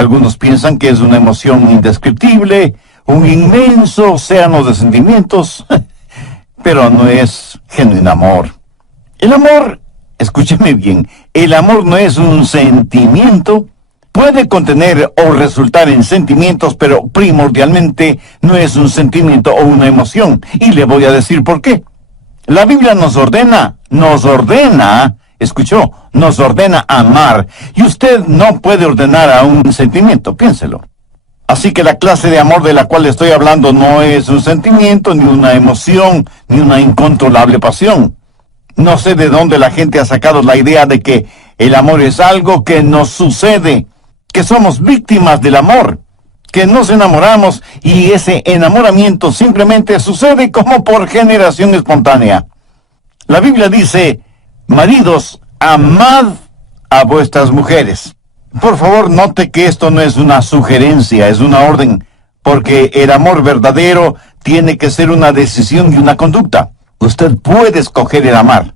Algunos piensan que es una emoción indescriptible, un inmenso océano de sentimientos, pero no es genuino amor. El amor, escúcheme bien, el amor no es un sentimiento. Puede contener o resultar en sentimientos, pero primordialmente no es un sentimiento o una emoción. Y le voy a decir por qué. La Biblia nos ordena, escuchó, nos ordena amar. Y usted no puede ordenar a un sentimiento, piénselo. Así que la clase de amor de la cual estoy hablando no es un sentimiento, ni una emoción, ni una incontrolable pasión. No sé de dónde la gente ha sacado la idea de que el amor es algo que nos sucede, que somos víctimas del amor, que nos enamoramos y ese enamoramiento simplemente sucede como por generación espontánea. La Biblia dice, maridos, amad a vuestras mujeres. Por favor, note que esto no es una sugerencia, es una orden, porque el amor verdadero tiene que ser una decisión y una conducta. Usted puede escoger el amar,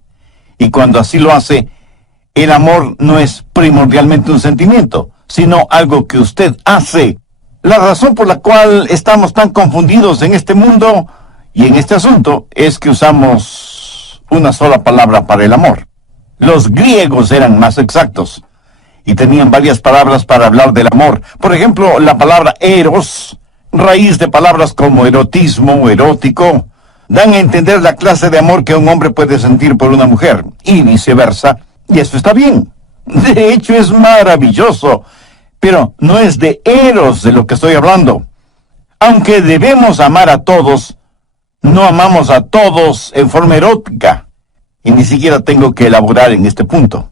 y cuando así lo hace, el amor no es primordialmente un sentimiento, sino algo que usted hace. La razón por la cual estamos tan confundidos en este mundo y en este asunto es que usamos una sola palabra para el amor. Los griegos eran más exactos y tenían varias palabras para hablar del amor. Por ejemplo, la palabra eros, raíz de palabras como erotismo, erótico, dan a entender la clase de amor que un hombre puede sentir por una mujer y viceversa, y eso está bien. De hecho, es maravilloso. Pero no es de eros de lo que estoy hablando. Aunque debemos amar a todos, no amamos a todos en forma erótica. Y ni siquiera tengo que elaborar en este punto.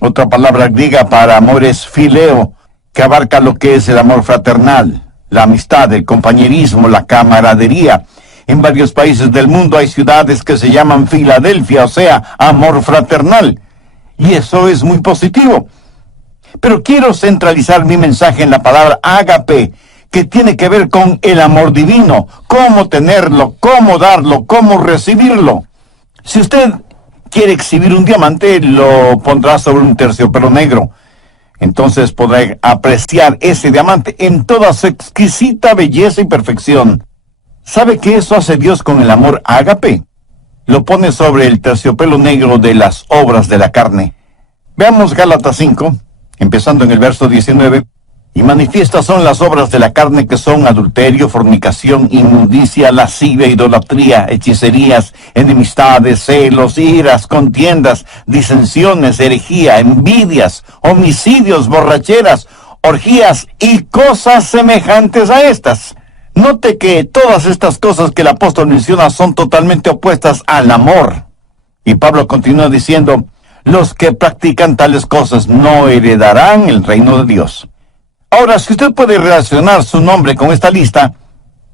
Otra palabra griega para amor es fileo, que abarca lo que es el amor fraternal, la amistad, el compañerismo, la camaradería. En varios países del mundo hay ciudades que se llaman Filadelfia, o sea, amor fraternal. Y eso es muy positivo. Pero quiero centralizar mi mensaje en la palabra ágape, que tiene que ver con el amor divino, cómo tenerlo, cómo darlo, cómo recibirlo. Si usted quiere exhibir un diamante, lo pondrá sobre un terciopelo negro. Entonces podrá apreciar ese diamante en toda su exquisita belleza y perfección. ¿Sabe qué eso hace Dios con el amor ágape? Lo pone sobre el terciopelo negro de las obras de la carne. Veamos Gálatas 5. Empezando en el verso 19, y manifiestas son las obras de la carne, que son adulterio, fornicación, inmundicia, lascivia, idolatría, hechicerías, enemistades, celos, iras, contiendas, disensiones, herejía, envidias, homicidios, borracheras, orgías y cosas semejantes a estas. Note que todas estas cosas que el apóstol menciona son totalmente opuestas al amor. Y Pablo continúa diciendo, los que practican tales cosas no heredarán el reino de Dios. Ahora, si usted puede relacionar su nombre con esta lista,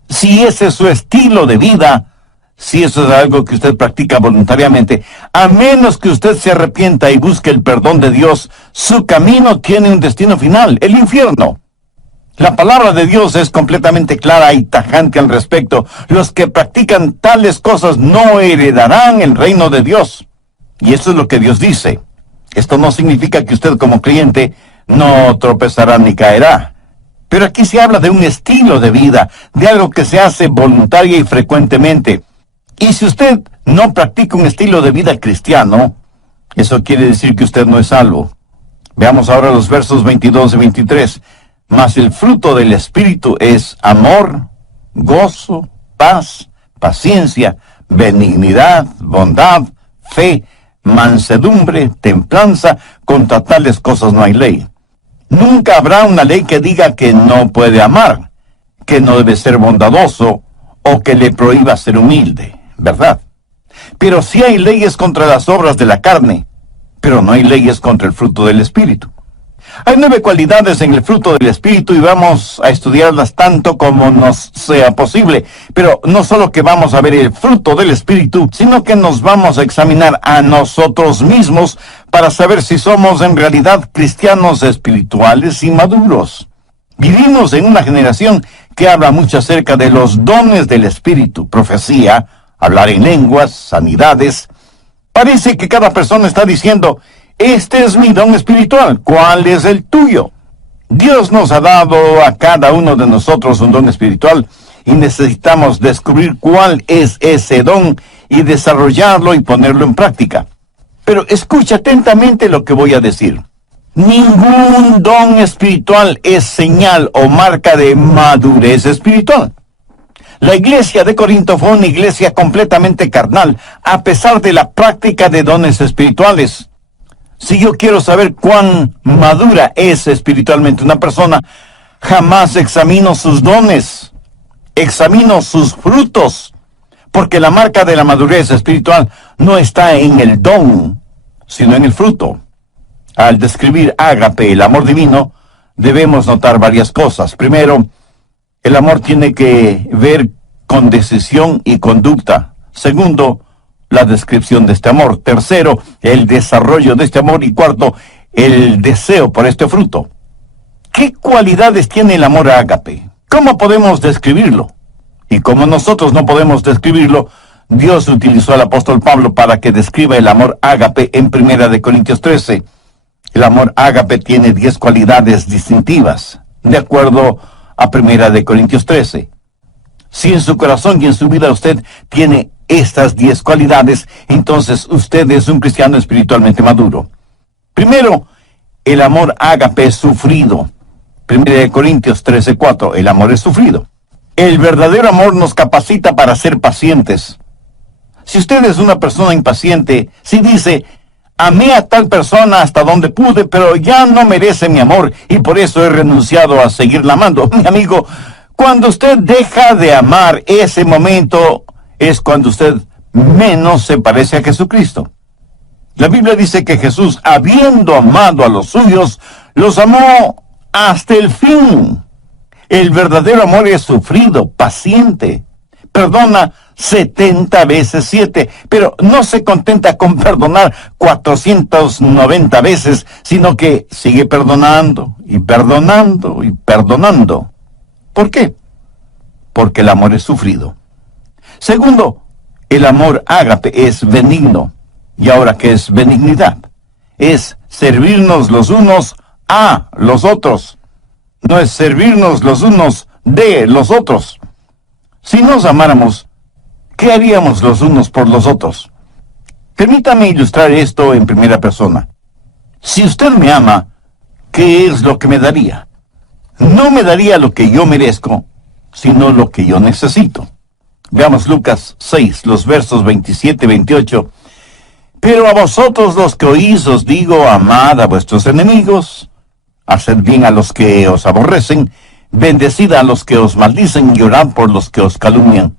si ese es su estilo de vida, si eso es algo que usted practica voluntariamente, a menos que usted se arrepienta y busque el perdón de Dios, su camino tiene un destino final, el infierno. La palabra de Dios es completamente clara y tajante al respecto. Los que practican tales cosas no heredarán el reino de Dios. Y eso es lo que Dios dice. Esto no significa que usted como creyente no tropezará ni caerá. Pero aquí se habla de un estilo de vida, de algo que se hace voluntaria y frecuentemente. Y si usted no practica un estilo de vida cristiano, eso quiere decir que usted no es salvo. Veamos ahora los versos 22 y 23. Mas el fruto del Espíritu es amor, gozo, paz, paciencia, benignidad, bondad, fe, mansedumbre, templanza. Contra tales cosas no hay ley. Nunca habrá una ley que diga que no puede amar, que no debe ser bondadoso o que le prohíba ser humilde, ¿verdad? Pero sí hay leyes contra las obras de la carne, pero no hay leyes contra el fruto del Espíritu. Hay 9 cualidades en el fruto del Espíritu y vamos a estudiarlas tanto como nos sea posible. Pero no solo que vamos a ver el fruto del Espíritu, sino que nos vamos a examinar a nosotros mismos para saber si somos en realidad cristianos espirituales y maduros. Vivimos en una generación que habla mucho acerca de los dones del Espíritu, profecía, hablar en lenguas, sanidades. Parece que cada persona está diciendo, este es mi don espiritual, ¿cuál es el tuyo? Dios nos ha dado a cada uno de nosotros un don espiritual y necesitamos descubrir cuál es ese don y desarrollarlo y ponerlo en práctica. Pero escucha atentamente lo que voy a decir. Ningún don espiritual es señal o marca de madurez espiritual. La iglesia de Corinto fue una iglesia completamente carnal, a pesar de la práctica de dones espirituales. Si yo quiero saber cuán madura es espiritualmente una persona, jamás examino sus dones, examino sus frutos, porque la marca de la madurez espiritual no está en el don, sino en el fruto. Al describir ágape, el amor divino, debemos notar varias cosas. Primero, el amor tiene que ver con decisión y conducta. Segundo, la descripción de este amor. Tercero, el desarrollo de este amor. Y cuarto, el deseo por este fruto. ¿Qué cualidades tiene el amor ágape? ¿Cómo podemos describirlo? Y como nosotros no podemos describirlo, Dios utilizó al apóstol Pablo para que describa el amor ágape en 1 Corintios 13. El amor ágape tiene 10 cualidades distintivas, de acuerdo a 1 Corintios 13. Si en su corazón y en su vida usted tiene estas 10 cualidades, entonces usted es un cristiano espiritualmente maduro. Primero, el amor ágape es sufrido. 1 Corintios 13:4, el amor es sufrido. El verdadero amor nos capacita para ser pacientes. Si usted es una persona impaciente, si dice, amé a tal persona hasta donde pude, pero ya no merece mi amor y por eso he renunciado a seguirla amando. Mi amigo, cuando usted deja de amar, ese momento es cuando usted menos se parece a Jesucristo. La Biblia dice que Jesús, habiendo amado a los suyos, los amó hasta el fin. El verdadero amor es sufrido, paciente. Perdona 70 veces 7, pero no se contenta con perdonar 490 veces, sino que sigue perdonando y perdonando y perdonando. ¿Por qué? Porque el amor es sufrido. Segundo, el amor ágape es benigno. ¿Y ahora qué es benignidad? Es servirnos los unos a los otros. No es servirnos los unos de los otros. Si nos amáramos, ¿qué haríamos los unos por los otros? Permítame ilustrar esto en primera persona. Si usted me ama, ¿qué es lo que me daría? No me daría lo que yo merezco, sino lo que yo necesito. Veamos Lucas 6, los versos 27 y 28. Pero a vosotros los que oís os digo, amad a vuestros enemigos, haced bien a los que os aborrecen, bendecid a los que os maldicen y orad por los que os calumnian.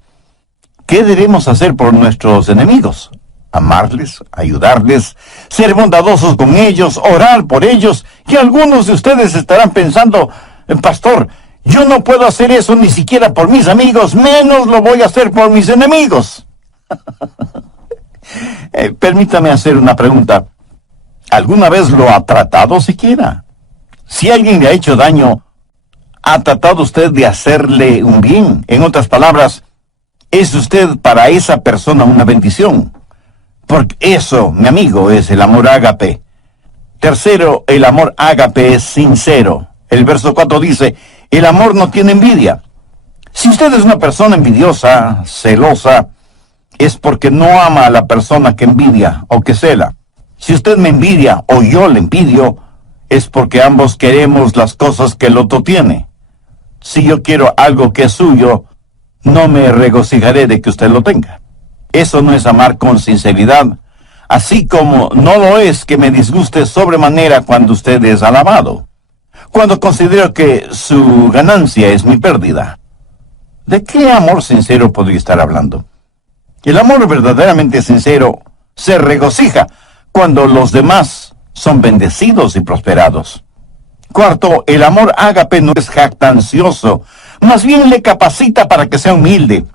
¿Qué debemos hacer por nuestros enemigos? Amarles, ayudarles, ser bondadosos con ellos, orar por ellos. Y algunos de ustedes estarán pensando, pastor, yo no puedo hacer eso ni siquiera por mis amigos, menos lo voy a hacer por mis enemigos. Permítame hacer una pregunta. ¿Alguna vez lo ha tratado siquiera? Si alguien le ha hecho daño, ¿ha tratado usted de hacerle un bien? En otras palabras, ¿es usted para esa persona una bendición? Porque eso, mi amigo, es el amor ágape. Tercero, el amor ágape es sincero. El verso 4 dice, el amor no tiene envidia. Si usted es una persona envidiosa, celosa, es porque no ama a la persona que envidia o que cela. Si usted me envidia o yo le envidio, es porque ambos queremos las cosas que el otro tiene. Si yo quiero algo que es suyo, no me regocijaré de que usted lo tenga. Eso no es amar con sinceridad, así como no lo es que me disguste sobremanera cuando usted es alabado, cuando considero que su ganancia es mi pérdida. ¿De qué amor sincero podría estar hablando? El amor verdaderamente sincero se regocija cuando los demás son bendecidos y prosperados. Cuarto, el amor ágape no es jactancioso, más bien le capacita para que sea humilde,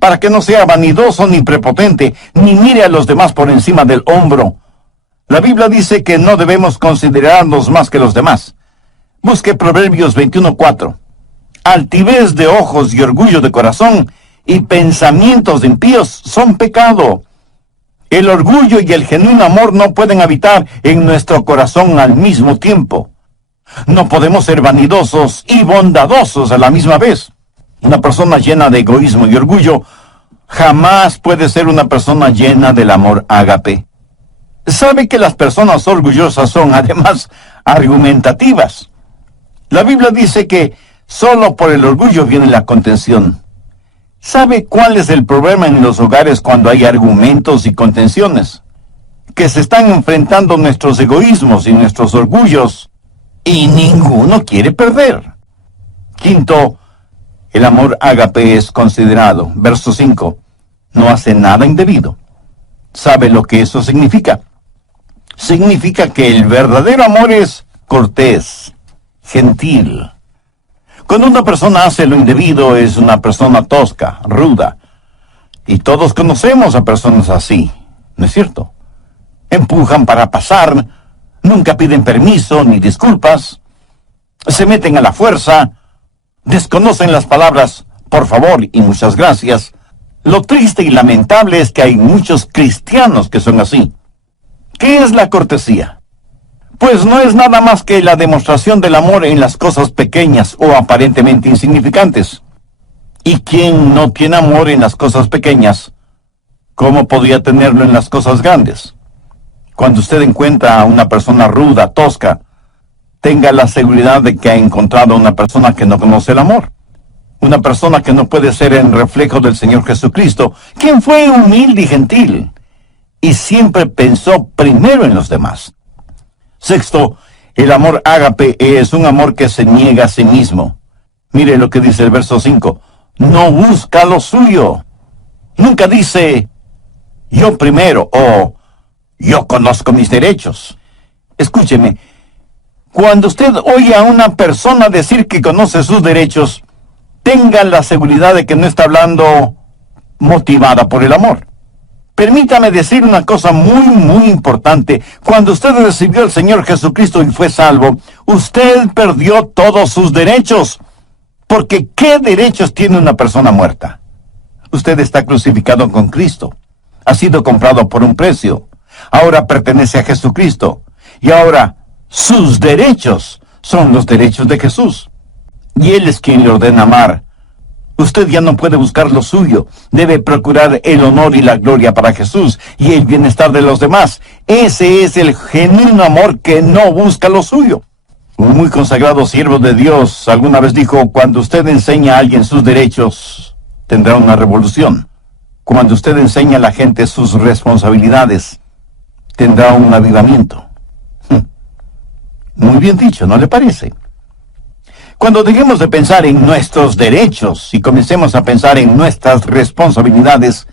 para que no sea vanidoso ni prepotente, ni mire a los demás por encima del hombro. La Biblia dice que no debemos considerarnos más que los demás. Busque Proverbios 21:4. Altivez de ojos y orgullo de corazón y pensamientos de impíos son pecado. El orgullo y el genuino amor no pueden habitar en nuestro corazón al mismo tiempo. No podemos ser vanidosos y bondadosos a la misma vez. Una persona llena de egoísmo y orgullo jamás puede ser una persona llena del amor ágape. Sabe que las personas orgullosas son, además, argumentativas. La Biblia dice que solo por el orgullo viene la contención. ¿Sabe cuál es el problema en los hogares cuando hay argumentos y contenciones? Que se están enfrentando nuestros egoísmos y nuestros orgullos, y ninguno quiere perder. Quinto, el amor ágape es considerado. Verso 5. No hace nada indebido. ¿Sabe lo que eso significa? Significa que el verdadero amor es cortés, gentil. Cuando una persona hace lo indebido, es una persona tosca, ruda. Y todos conocemos a personas así, ¿no es cierto? Empujan para pasar, nunca piden permiso ni disculpas, se meten a la fuerza, desconocen las palabras por favor y muchas gracias. Lo triste y lamentable es que hay muchos cristianos que son así. ¿Qué es la cortesía? Pues no es nada más que la demostración del amor en las cosas pequeñas o aparentemente insignificantes. ¿Y quién no tiene amor en las cosas pequeñas? ¿Cómo podría tenerlo en las cosas grandes? Cuando usted encuentra a una persona ruda, tosca, tenga la seguridad de que ha encontrado a una persona que no conoce el amor. Una persona que no puede ser el reflejo del Señor Jesucristo, quien fue humilde y gentil, y siempre pensó primero en los demás. Sexto, el amor ágape es un amor que se niega a sí mismo. Mire lo que dice el verso 5. No busca lo suyo. Nunca dice, yo primero, o yo conozco mis derechos. Escúcheme, cuando usted oye a una persona decir que conoce sus derechos, tenga la seguridad de que no está hablando motivada por el amor. Permítame decir una cosa muy importante. Cuando usted recibió al Señor Jesucristo y fue salvo, usted perdió todos sus derechos. Porque ¿qué derechos tiene una persona muerta? Usted está crucificado con Cristo. Ha sido comprado por un precio. Ahora pertenece a Jesucristo. Y ahora sus derechos son los derechos de Jesús. Y Él es quien le ordena amar. Usted ya no puede buscar lo suyo. Debe procurar el honor y la gloria para Jesús y el bienestar de los demás. Ese es el genuino amor que no busca lo suyo. Un muy consagrado siervo de Dios alguna vez dijo, cuando usted enseña a alguien sus derechos, tendrá una revolución. Cuando usted enseña a la gente sus responsabilidades, tendrá un avivamiento. Muy bien dicho, ¿no le parece? Cuando dejemos de pensar en nuestros derechos y comencemos a pensar en nuestras responsabilidades,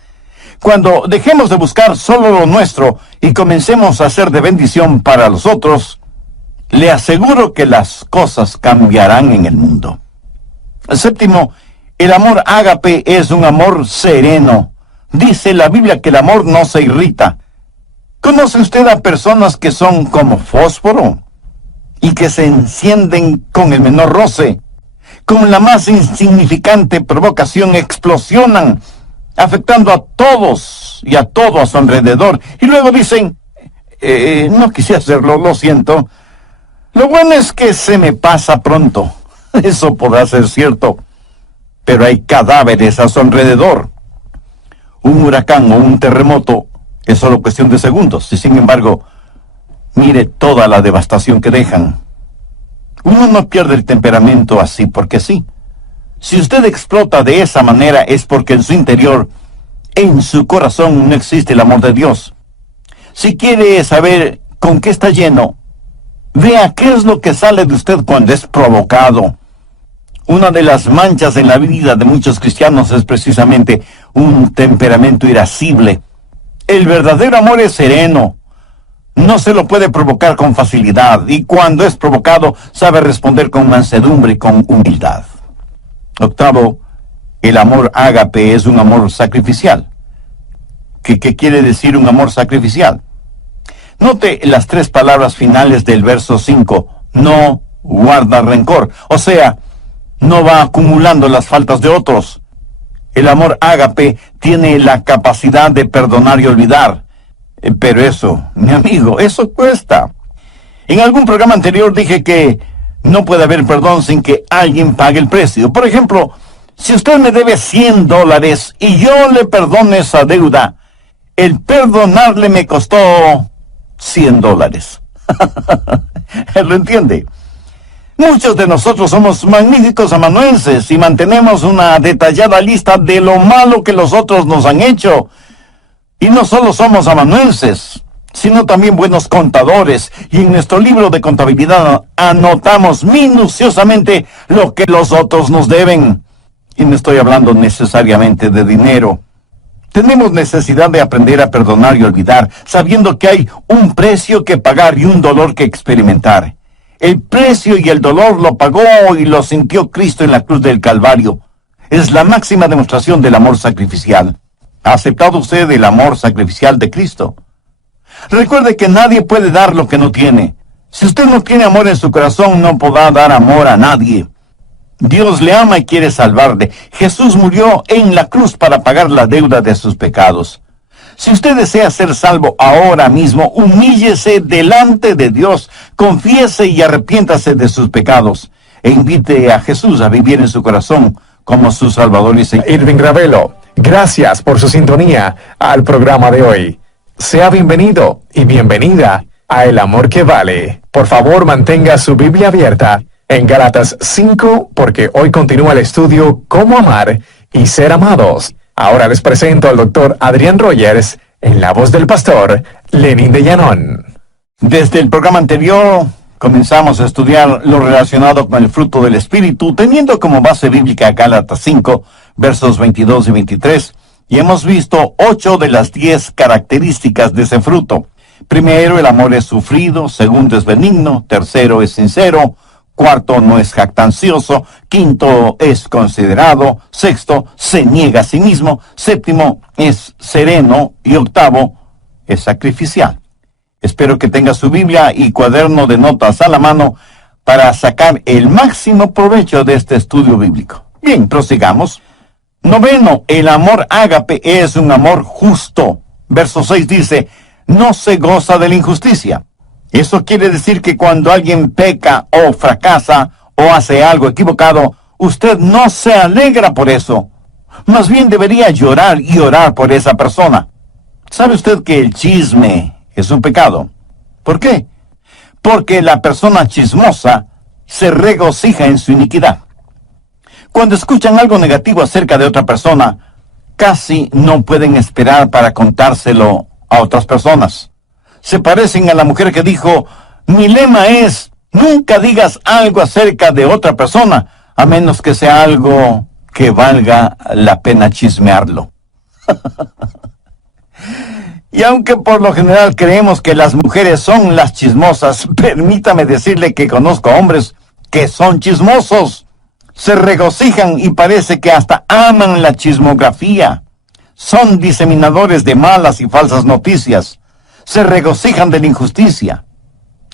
cuando dejemos de buscar solo lo nuestro y comencemos a hacer de bendición para los otros, le aseguro que las cosas cambiarán en el mundo. Séptimo, el amor ágape es un amor sereno. Dice la Biblia que el amor no se irrita. ¿Conoce usted a personas que son como fósforo y que se encienden con el menor roce? Con la más insignificante provocación explosionan, afectando a todos y a todo a su alrededor. Y luego dicen, no quise hacerlo, lo siento. Lo bueno es que se me pasa pronto. Eso podrá ser cierto, pero hay cadáveres a su alrededor. Un huracán o un terremoto es solo cuestión de segundos, y sin embargo, mire toda la devastación que dejan. Uno no pierde el temperamento así porque sí. Si usted explota de esa manera es porque en su interior, en su corazón, no existe el amor de Dios. Si quiere saber con qué está lleno, vea qué es lo que sale de usted cuando es provocado. Una de las manchas en la vida de muchos cristianos es precisamente un temperamento irascible. El verdadero amor es sereno. No se lo puede provocar con facilidad, y cuando es provocado, sabe responder con mansedumbre y con humildad. Octavo, el amor ágape es un amor sacrificial. ¿Qué quiere decir un amor sacrificial? Note las tres palabras finales del verso 5. No guarda rencor. O sea, no va acumulando las faltas de otros. El amor ágape tiene la capacidad de perdonar y olvidar. Pero eso, mi amigo, eso cuesta. En algún programa anterior dije que No puede haber perdón sin que alguien pague el precio. Por ejemplo, si usted me debe $100 y yo le perdono esa deuda, el perdonarle me costó $100. ¿Lo entiende? Muchos de nosotros somos magníficos amanuenses y mantenemos una detallada lista de lo malo que los otros nos han hecho. Y no solo somos amanuenses, sino también buenos contadores. Y en nuestro libro de contabilidad anotamos minuciosamente lo que los otros nos deben. Y no estoy hablando necesariamente de dinero. Tenemos necesidad de aprender a perdonar y olvidar, sabiendo que hay un precio que pagar y un dolor que experimentar. El precio y el dolor lo pagó y lo sintió Cristo en la cruz del Calvario. Es la máxima demostración del amor sacrificial. ¿Ha aceptado usted el amor sacrificial de Cristo? Recuerde que nadie puede dar lo que no tiene. Si usted no tiene amor en su corazón, no podrá dar amor a nadie. Dios le ama y quiere salvarle. Jesús murió en la cruz para pagar la deuda de sus pecados. Si usted desea ser salvo ahora mismo, humíllese delante de Dios, confiese y arrepiéntase de sus pecados, e invite a Jesús a vivir en su corazón como su Salvador y Señor. Irving Ravelo, gracias por su sintonía al programa de hoy. Sea bienvenido y bienvenida a El Amor que Vale. Por favor, mantenga su Biblia abierta en Gálatas 5, porque hoy continúa el estudio Cómo amar y ser amados. Ahora les presento al doctor Adrián Rogers en la voz del pastor Lenín de Llanón. Desde el programa anterior comenzamos a estudiar lo relacionado con el fruto del Espíritu, teniendo como base bíblica Gálatas 5, versos 22 y 23, y hemos visto 8 de las 10 características de ese fruto. Primero, el amor es sufrido. Segundo, es benigno. Tercero, es sincero. Cuarto, no es jactancioso. Quinto, es considerado. Sexto, se niega a sí mismo. Séptimo, es sereno. Y octavo, es sacrificial. Espero que tenga su Biblia y cuaderno de notas a la mano para sacar el máximo provecho de este estudio bíblico. Bien, prosigamos. Noveno, el amor ágape es un amor justo. Verso 6 dice, no se goza de la injusticia. Eso quiere decir que cuando alguien peca o fracasa o hace algo equivocado, usted no se alegra por eso. Más bien debería llorar y orar por esa persona. ¿Sabe usted que el chisme es un pecado? ¿Por qué? Porque la persona chismosa se regocija en su iniquidad. Cuando escuchan algo negativo acerca de otra persona, casi no pueden esperar para contárselo a otras personas. Se parecen a la mujer que dijo, mi lema es, nunca digas algo acerca de otra persona, a menos que sea algo que valga la pena chismearlo. Y aunque por lo general creemos que las mujeres son las chismosas, permítame decirle que conozco hombres que son chismosos. Se regocijan y parece que hasta aman la chismografía. Son diseminadores de malas y falsas noticias. Se regocijan de la injusticia.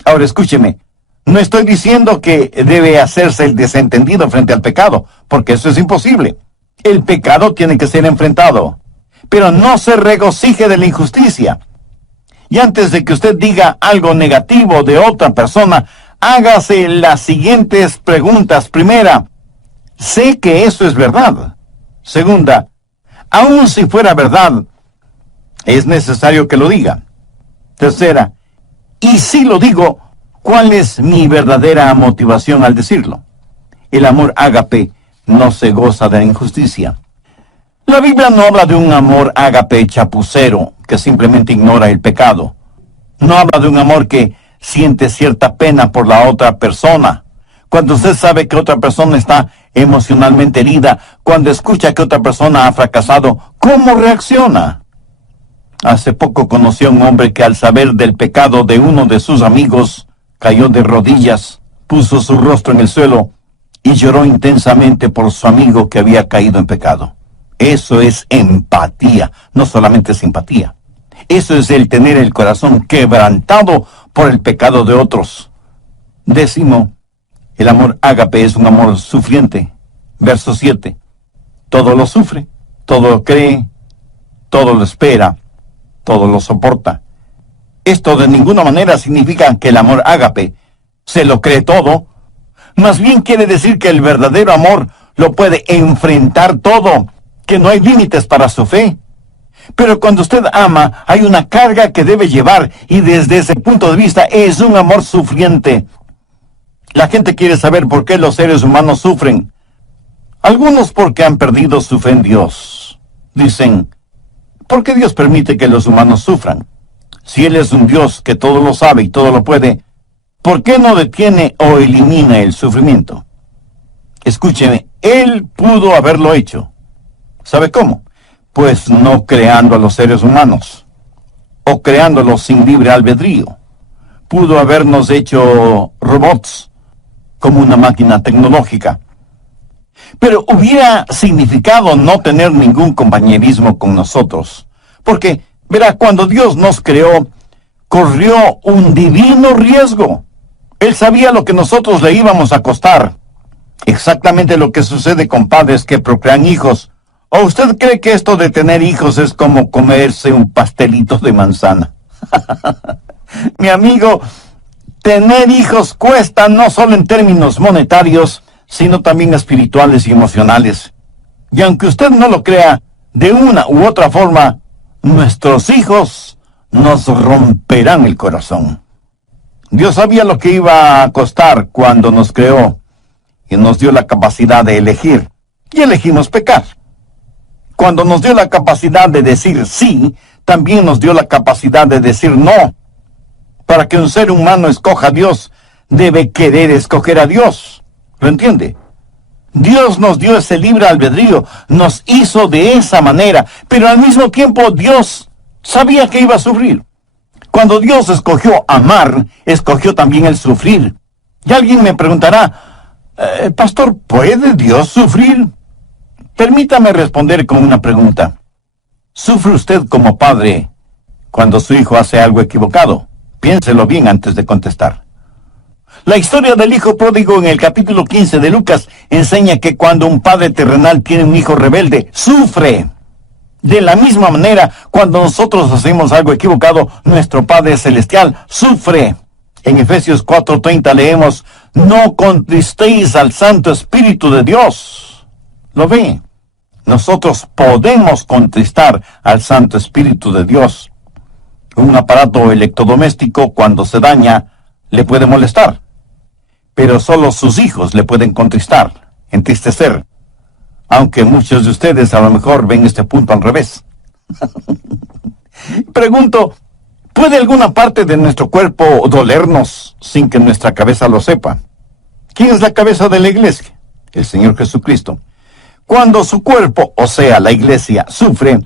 Ahora escúcheme, no estoy diciendo que debe hacerse el desentendido frente al pecado, porque eso es imposible. El pecado tiene que ser enfrentado, pero no se regocije de la injusticia. Y antes de que usted diga algo negativo de otra persona, hágase las siguientes preguntas. Primera, sé que eso es verdad. Segunda, aun si fuera verdad, es necesario que lo diga. Tercera, y si lo digo, ¿cuál es mi verdadera motivación al decirlo? El amor ágape no se goza de la injusticia. La Biblia no habla de un amor ágape chapucero que simplemente ignora el pecado. No habla de un amor que siente cierta pena por la otra persona. Cuando usted sabe que otra persona está emocionalmente herida, cuando escucha que otra persona ha fracasado, ¿cómo reacciona? Hace poco conocí a un hombre que al saber del pecado de uno de sus amigos, cayó de rodillas, puso su rostro en el suelo y lloró intensamente por su amigo que había caído en pecado. Eso es empatía, no solamente simpatía. Eso es el tener el corazón quebrantado por el pecado de otros. Décimo, el amor ágape es un amor sufriente. Verso 7. Todo lo sufre, todo lo cree, todo lo espera, todo lo soporta. Esto de ninguna manera significa que el amor ágape se lo cree todo. Más bien quiere decir que el verdadero amor lo puede enfrentar todo, que no hay límites para su fe. Pero cuando usted ama, hay una carga que debe llevar, y desde ese punto de vista es un amor sufriente. La gente quiere saber por qué los seres humanos sufren. Algunos porque han perdido su fe en Dios. Dicen, ¿por qué Dios permite que los humanos sufran? Si Él es un Dios que todo lo sabe y todo lo puede, ¿por qué no detiene o elimina el sufrimiento? Escúcheme, Él pudo haberlo hecho. ¿Sabe cómo? Pues no creando a los seres humanos, o creándolos sin libre albedrío. Pudo habernos hecho robots, como una máquina tecnológica. Pero hubiera significado no tener ningún compañerismo con nosotros. Porque, verá, cuando Dios nos creó, corrió un divino riesgo. Él sabía lo que nosotros le íbamos a costar. Exactamente lo que sucede con padres que procrean hijos. ¿O usted cree que esto de tener hijos es como comerse un pastelito de manzana? Mi amigo, tener hijos cuesta no solo en términos monetarios, sino también espirituales y emocionales. Y aunque usted no lo crea, de una u otra forma, nuestros hijos nos romperán el corazón. Dios sabía lo que iba a costar cuando nos creó y nos dio la capacidad de elegir. Y elegimos pecar. Cuando nos dio la capacidad de decir sí, también nos dio la capacidad de decir no. Para que un ser humano escoja a Dios, debe querer escoger a Dios. ¿Lo entiende? Dios nos dio ese libre albedrío, nos hizo de esa manera, pero al mismo tiempo Dios sabía que iba a sufrir. Cuando Dios escogió amar, escogió también el sufrir. Y alguien me preguntará, Pastor, ¿puede Dios sufrir? Permítame responder con una pregunta. ¿Sufre usted como padre cuando su hijo hace algo equivocado? Piénselo bien antes de contestar. La historia del hijo pródigo en el capítulo 15 de Lucas enseña que cuando un padre terrenal tiene un hijo rebelde, sufre. De la misma manera, cuando nosotros hacemos algo equivocado, nuestro Padre Celestial sufre. En Efesios 4:30 leemos, no contristéis al Santo Espíritu de Dios. ¿Lo ve? Nosotros podemos contristar al Santo Espíritu de Dios. Un aparato electrodoméstico, cuando se daña, le puede molestar. Pero solo sus hijos le pueden contristar, entristecer. Aunque muchos de ustedes a lo mejor ven este punto al revés. Pregunto, ¿puede alguna parte de nuestro cuerpo dolernos sin que nuestra cabeza lo sepa? ¿Quién es la cabeza de la iglesia? El Señor Jesucristo. Cuando su cuerpo, o sea, la iglesia, sufre,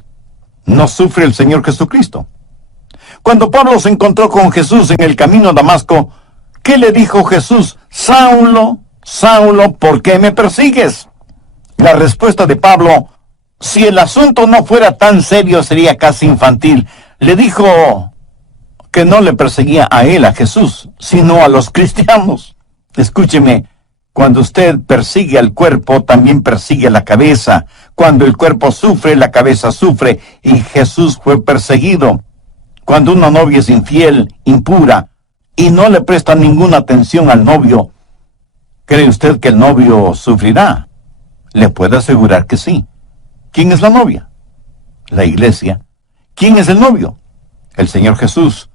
no sufre el Señor Jesucristo. Cuando Pablo se encontró con Jesús en el camino a Damasco, ¿qué le dijo Jesús? Saulo, Saulo, ¿por qué me persigues? La respuesta de Pablo, si el asunto no fuera tan serio, sería casi infantil. Le dijo que no le perseguía a él, a Jesús, sino a los cristianos. Escúcheme, cuando usted persigue al cuerpo, también persigue la cabeza. Cuando el cuerpo sufre, la cabeza sufre, y Jesús fue perseguido. Cuando una novia es infiel, impura, y no le presta ninguna atención al novio, ¿cree usted que el novio sufrirá? Le puedo asegurar que sí. ¿Quién es la novia? La iglesia. ¿Quién es el novio? El Señor Jesús.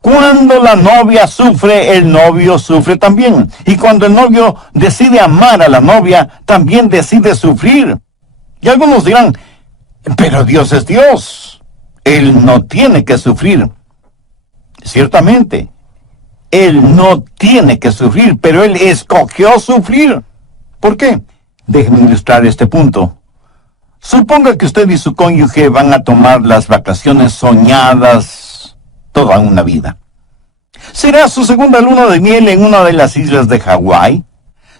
Cuando la novia sufre, el novio sufre también. Y cuando el novio decide amar a la novia, también decide sufrir. Y algunos dirán, pero Dios es Dios. Él no tiene que sufrir. Ciertamente, Él no tiene que sufrir, pero Él escogió sufrir. ¿Por qué? Déjenme ilustrar este punto. Suponga que usted y su cónyuge van a tomar las vacaciones soñadas toda una vida. ¿Será su segunda luna de miel en una de las islas de Hawái?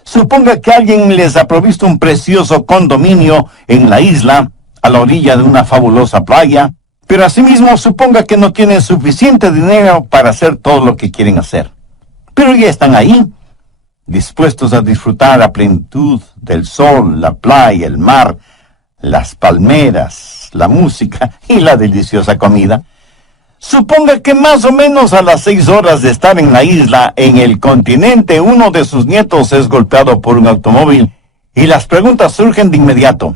Suponga que alguien les ha provisto un precioso condominio en la isla, a la orilla de una fabulosa playa, pero asimismo suponga que no tienen suficiente dinero para hacer todo lo que quieren hacer. Pero ya están ahí, dispuestos a disfrutar a plenitud del sol, la playa, el mar, las palmeras, la música y la deliciosa comida. Suponga que más o menos a las 6 horas de estar en la isla, en el continente, uno de sus nietos es golpeado por un automóvil y las preguntas surgen de inmediato.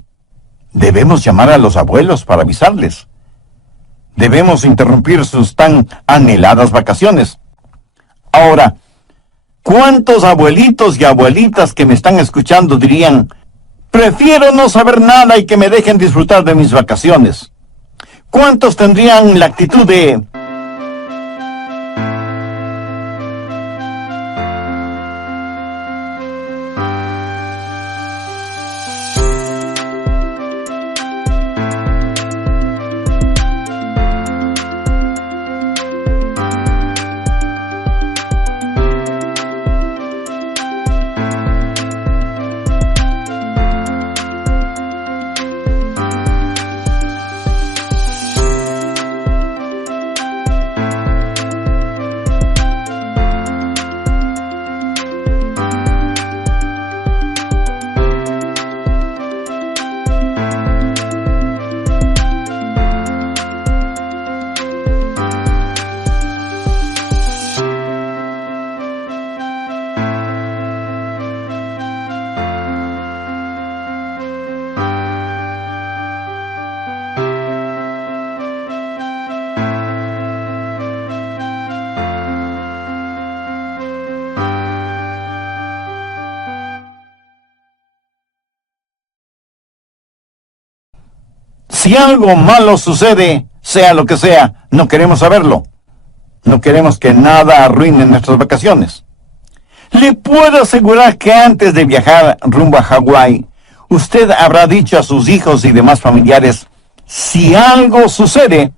Debemos llamar a los abuelos para avisarles. Debemos interrumpir sus tan anheladas vacaciones. Ahora, ¿cuántos abuelitos y abuelitas que me están escuchando dirían, prefiero no saber nada y que me dejen disfrutar de mis vacaciones? ¿Cuántos tendrían la actitud de, si algo malo sucede, sea lo que sea, no queremos saberlo? No queremos que nada arruine nuestras vacaciones. Le puedo asegurar que antes de viajar rumbo a Hawái, usted habrá dicho a sus hijos y demás familiares, si algo sucede,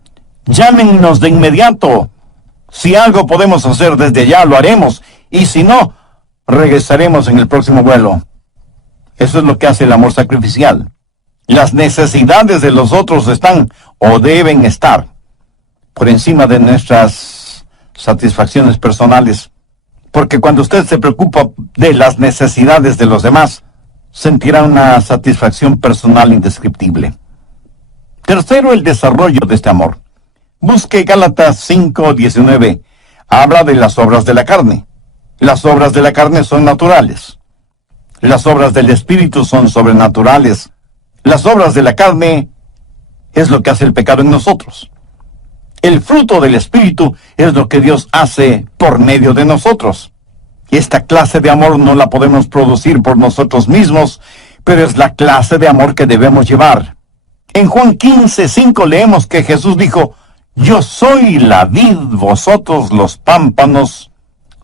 llámenos de inmediato. Si algo podemos hacer desde allá, lo haremos. Y si no, regresaremos en el próximo vuelo. Eso es lo que hace el amor sacrificial. Las necesidades de los otros están, o deben estar, por encima de nuestras satisfacciones personales. Porque cuando usted se preocupa de las necesidades de los demás, sentirá una satisfacción personal indescriptible. Tercero, el desarrollo de este amor. Busque Gálatas 5:19. Habla de las obras de la carne. Las obras de la carne son naturales. Las obras del Espíritu son sobrenaturales. Las obras de la carne es lo que hace el pecado en nosotros. El fruto del Espíritu es lo que Dios hace por medio de nosotros. Esta clase de amor no la podemos producir por nosotros mismos, pero es la clase de amor que debemos llevar. En Juan 15:5 leemos que Jesús dijo, yo soy la vid, vosotros los pámpanos,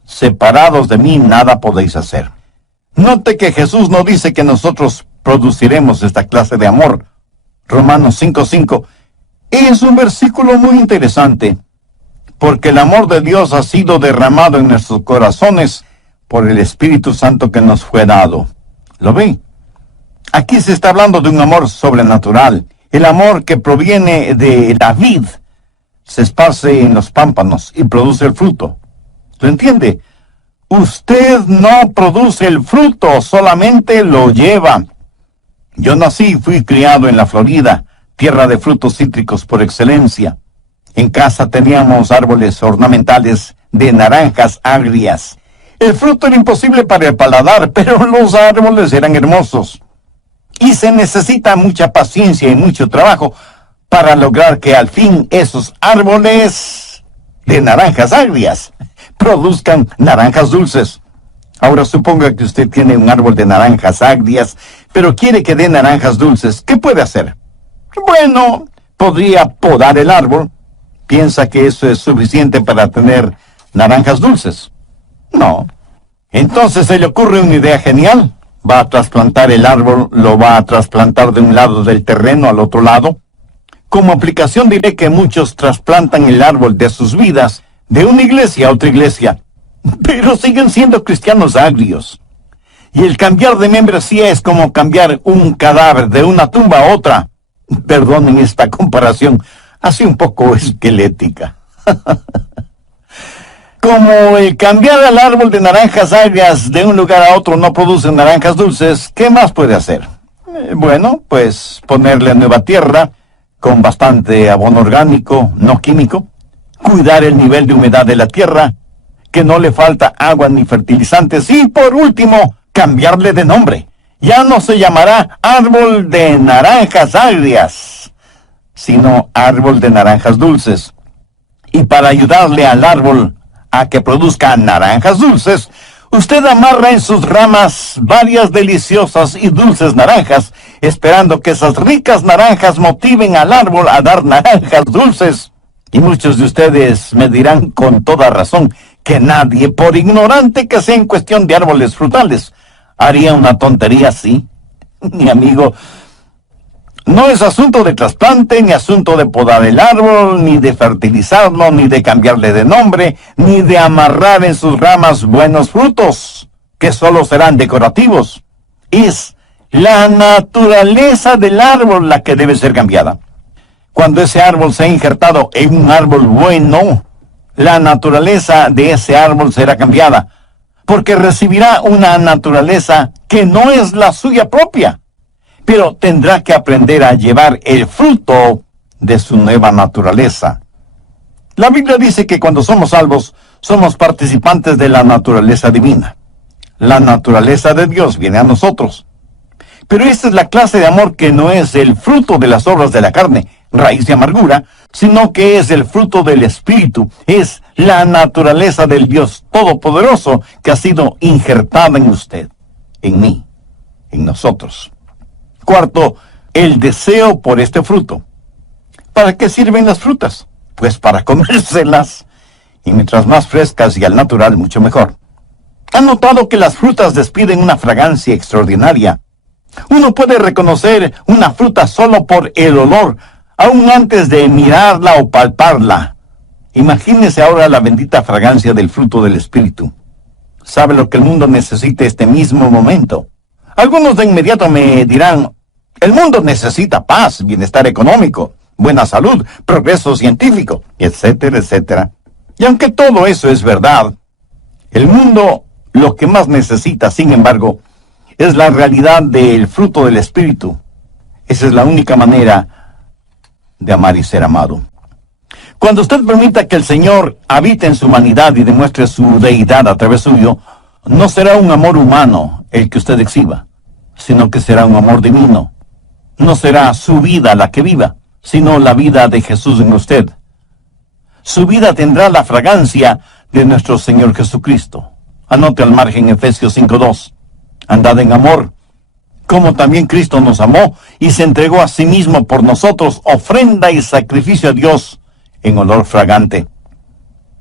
separados de mí nada podéis hacer. Note que Jesús no dice que nosotros produciremos esta clase de amor. Romanos 5:5 es un versículo muy interesante, porque el amor de Dios ha sido derramado en nuestros corazones por el Espíritu Santo que nos fue dado. ¿Lo ve? Aquí se está hablando de un amor sobrenatural, el amor que proviene de la vid, se esparce en los pámpanos y produce el fruto. ¿Lo entiende? Usted no produce el fruto, solamente lo lleva. Yo nací y fui criado en la Florida, tierra de frutos cítricos por excelencia. En casa teníamos árboles ornamentales de naranjas agrias. El fruto era imposible para el paladar, pero los árboles eran hermosos. Y se necesita mucha paciencia y mucho trabajo para lograr que al fin esos árboles de naranjas agrias produzcan naranjas dulces. Ahora suponga que usted tiene un árbol de naranjas agrias, pero quiere que dé naranjas dulces. ¿Qué puede hacer? Bueno, podría podar el árbol. ¿Piensa que eso es suficiente para tener naranjas dulces? No. Entonces se le ocurre una idea genial. Va a trasplantar el árbol, lo va a trasplantar de un lado del terreno al otro lado. Como aplicación diré que muchos trasplantan el árbol de sus vidas de una iglesia a otra iglesia, pero siguen siendo cristianos agrios. Y el cambiar de membresía es como cambiar un cadáver de una tumba a otra. Perdonen esta comparación, así un poco esquelética. Como el cambiar el árbol de naranjas agrias de un lugar a otro no produce naranjas dulces, ¿qué más puede hacer? Bueno, pues ponerle nueva tierra, con bastante abono orgánico, no químico, cuidar el nivel de humedad de la tierra, que no le falta agua ni fertilizantes, y por último, cambiarle de nombre. Ya no se llamará árbol de naranjas agrias, sino árbol de naranjas dulces. Y para ayudarle al árbol a que produzca naranjas dulces, usted amarra en sus ramas varias deliciosas y dulces naranjas, esperando que esas ricas naranjas motiven al árbol a dar naranjas dulces. Y muchos de ustedes me dirán con toda razón que nadie, por ignorante que sea en cuestión de árboles frutales, haría una tontería así. Mi amigo, no es asunto de trasplante, ni asunto de podar el árbol, ni de fertilizarlo, ni de cambiarle de nombre, ni de amarrar en sus ramas buenos frutos, que solo serán decorativos. Es la naturaleza del árbol la que debe ser cambiada. Cuando ese árbol sea injertado en un árbol bueno, la naturaleza de ese árbol será cambiada, porque recibirá una naturaleza que no es la suya propia, pero tendrá que aprender a llevar el fruto de su nueva naturaleza. La Biblia dice que cuando somos salvos, somos participantes de la naturaleza divina. La naturaleza de Dios viene a nosotros. Pero esta es la clase de amor que no es el fruto de las obras de la carne, raíz de amargura, sino que es el fruto del Espíritu, es la naturaleza del Dios Todopoderoso que ha sido injertada en usted, en mí, en nosotros. Cuarto, el deseo por este fruto. ¿Para qué sirven las frutas? Pues para comérselas, y mientras más frescas y al natural, mucho mejor. ¿Han notado que las frutas despiden una fragancia extraordinaria? Uno puede reconocer una fruta solo por el olor, aún antes de mirarla o palparla. Imagínese ahora la bendita fragancia del fruto del Espíritu. ¿Sabe lo que el mundo necesita este mismo momento? Algunos de inmediato me dirán, el mundo necesita paz, bienestar económico, buena salud, progreso científico, etcétera, etcétera. Y aunque todo eso es verdad, el mundo lo que más necesita, sin embargo, es la realidad del fruto del Espíritu. Esa es la única manera de amar y ser amado. Cuando usted permita que el Señor habite en su humanidad y demuestre su deidad a través suyo, no será un amor humano el que usted exhiba, sino que será un amor divino. No será su vida la que viva, sino la vida de Jesús en usted. Su vida tendrá la fragancia de nuestro Señor Jesucristo. Anote al margen Efesios 5:2. Andad en amor, como también Cristo nos amó y se entregó a sí mismo por nosotros, ofrenda y sacrificio a Dios en olor fragante.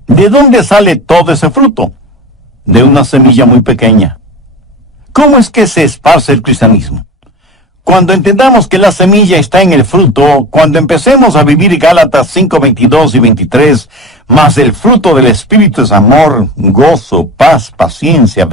¿De dónde sale todo ese fruto? De una semilla muy pequeña. ¿Cómo es que se esparce el cristianismo? Cuando entendamos que la semilla está en el fruto, cuando empecemos a vivir Gálatas 5:22 y 23, más el fruto del Espíritu es amor, gozo, paz, paciencia.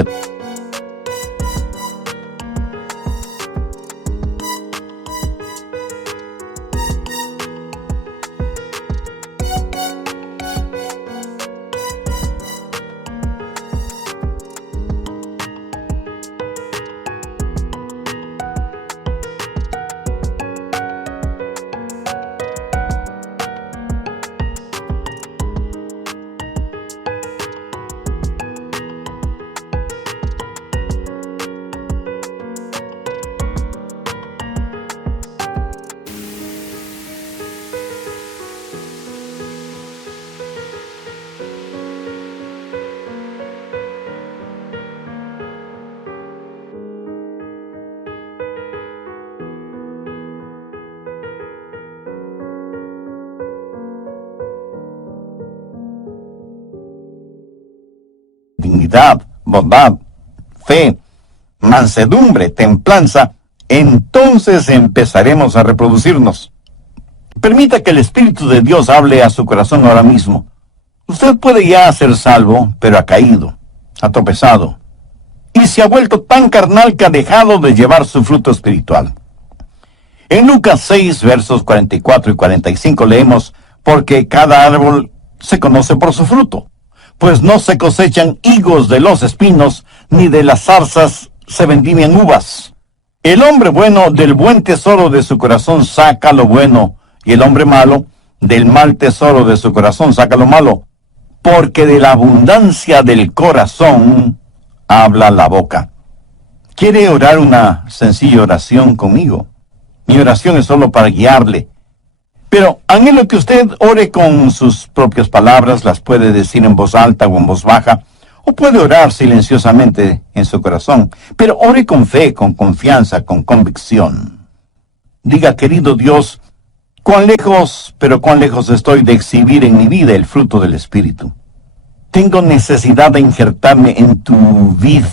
Dignidad, bondad, fe, mansedumbre, templanza, entonces empezaremos a reproducirnos. Permita que el Espíritu de Dios hable a su corazón ahora mismo. Usted puede ya ser salvo, pero ha caído, ha tropezado, y se ha vuelto tan carnal que ha dejado de llevar su fruto espiritual. En Lucas 6, versos 44 y 45 leemos, porque cada árbol se conoce por su fruto. Pues no se cosechan higos de los espinos, ni de las zarzas se vendimian uvas. El hombre bueno del buen tesoro de su corazón saca lo bueno, y el hombre malo Del mal tesoro de su corazón saca lo malo, porque de la abundancia del corazón habla la boca. ¿Quiere orar una sencilla oración conmigo? Mi oración es solo para guiarle. Pero anhelo que usted ore con sus propias palabras, las puede decir en voz alta o en voz baja, o puede orar silenciosamente en su corazón, pero ore con fe, con confianza, con convicción. Diga, querido Dios, cuán lejos, pero cuán lejos estoy de exhibir en mi vida el fruto del Espíritu. Tengo necesidad de injertarme en tu vid